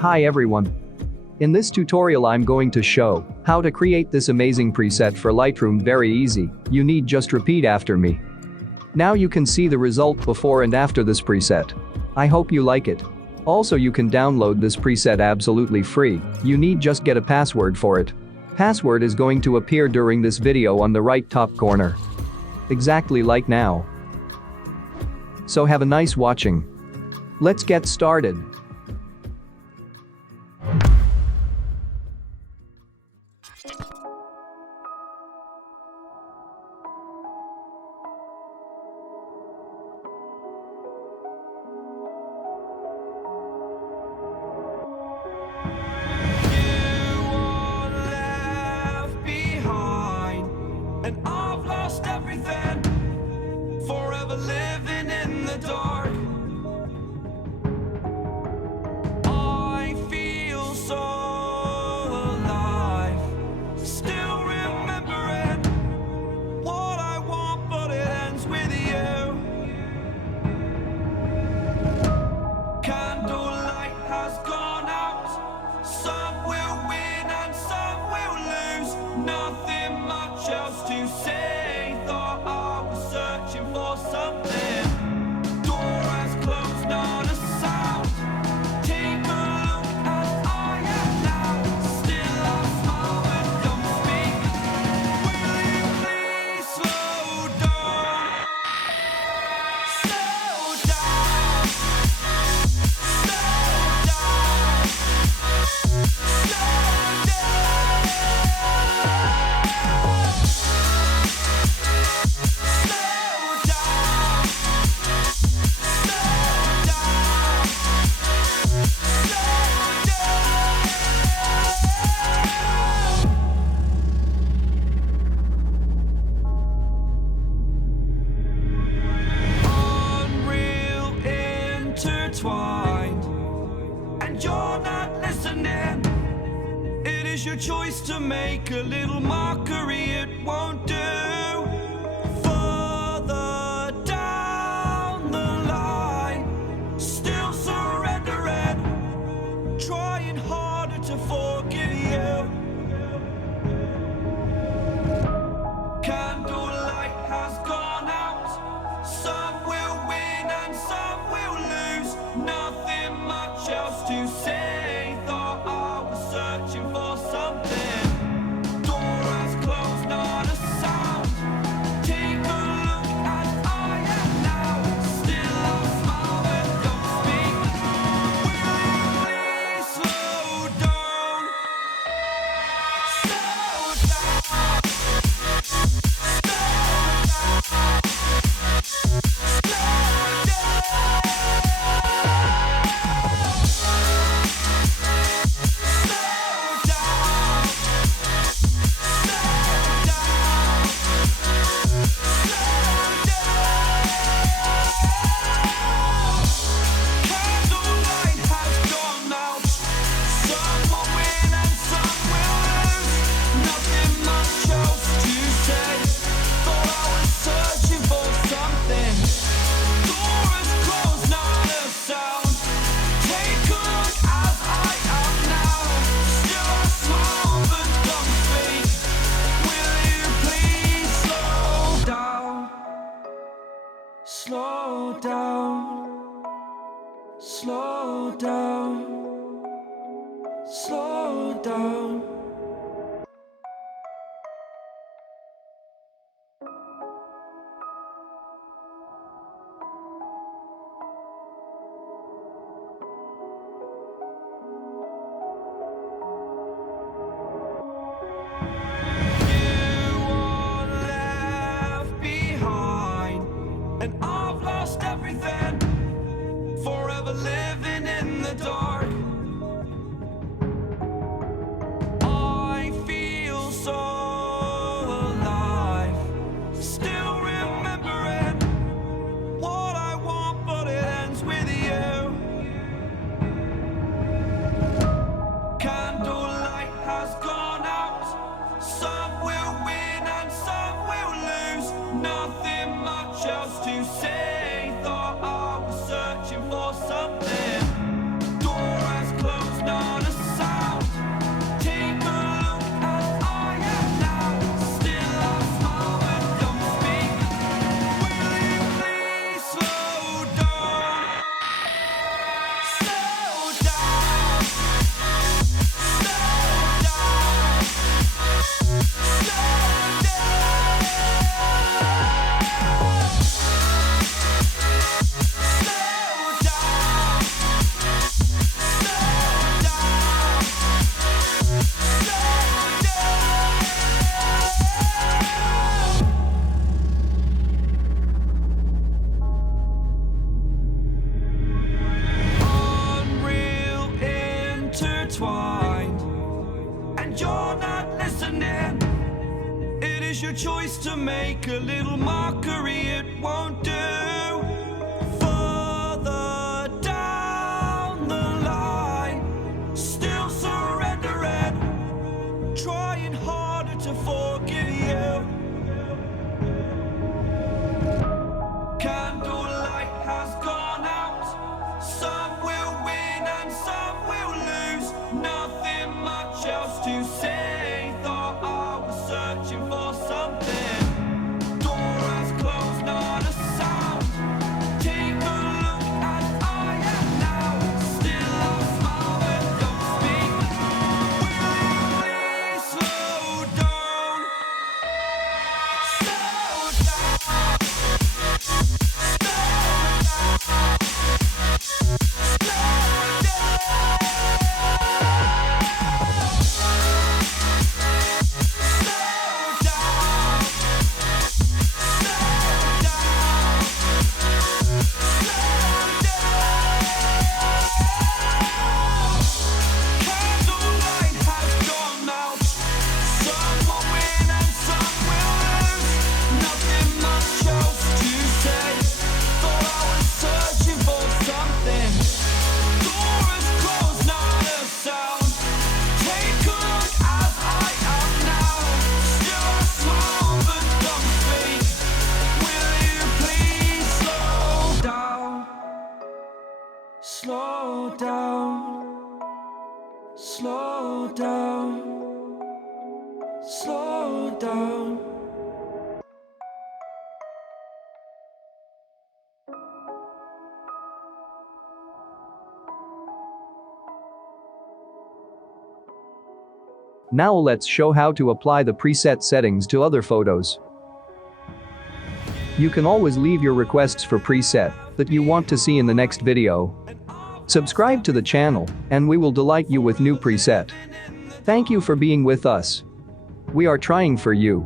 Hi everyone. In this tutorial I'm going to show how to create this amazing preset for Lightroom. Very easy, you need just repeat after me. Now you can see the result before and after this preset. I hope you like it. Also you can download this preset absolutely free, you need just get a password for it. Password is going to appear during this video on the right top corner. Exactly like now. So have a nice watching. Let's get started. And I've lost everything, forever living in the dark. I feel so alive, still remembering what I want, but it ends with you. Candlelight has gone out, some will win and some will lose. Nothing much else to say, thought I was searching for something. Door has closed, not a sound. Take a look as I am now, still I smile but don't speak. Will you please slow down? Slow down. Slow down. Slow down. Intertwined, and you're not listening. It is your choice to make a little mockery, it won't do. Further down the line, still surrendering, trying harder to forgive you. Candlelight has gone out, some will win and some will lose. Nothing much else to say, thought I was searching for something. Door has closed, not a sound. Take a look as I am now, still I smile but don't speak. Will you please slow down? Slow down. Slow down, slow down, slow down. You are left behind, and I've lost everything, forever living in the dark. I feel so alive, still remembering what I want, but it ends with you. Candlelight has gone out, some will win and some will lose. Nothing much else to say, thought I was searching for something. Door intertwined, and you're not listening. It is your choice to make a little mockery, it won't do. Further down the line, still surrendering, trying harder to forgive you. Candlelight has gone out. Some will win and some will lose. Nothing much else to say. Thought I was searching for something. Door has closed, not a sound. Take a look as I am now. Still I smile but don't speak. Will you please slow down? Slow down. Slow down, slow down, slow down. Now let's show how to apply the preset settings to other photos. You can always leave your requests for preset that you want to see in the next video. Subscribe to the channel and we will delight you with new preset. Thank you for being with us. We are trying for you.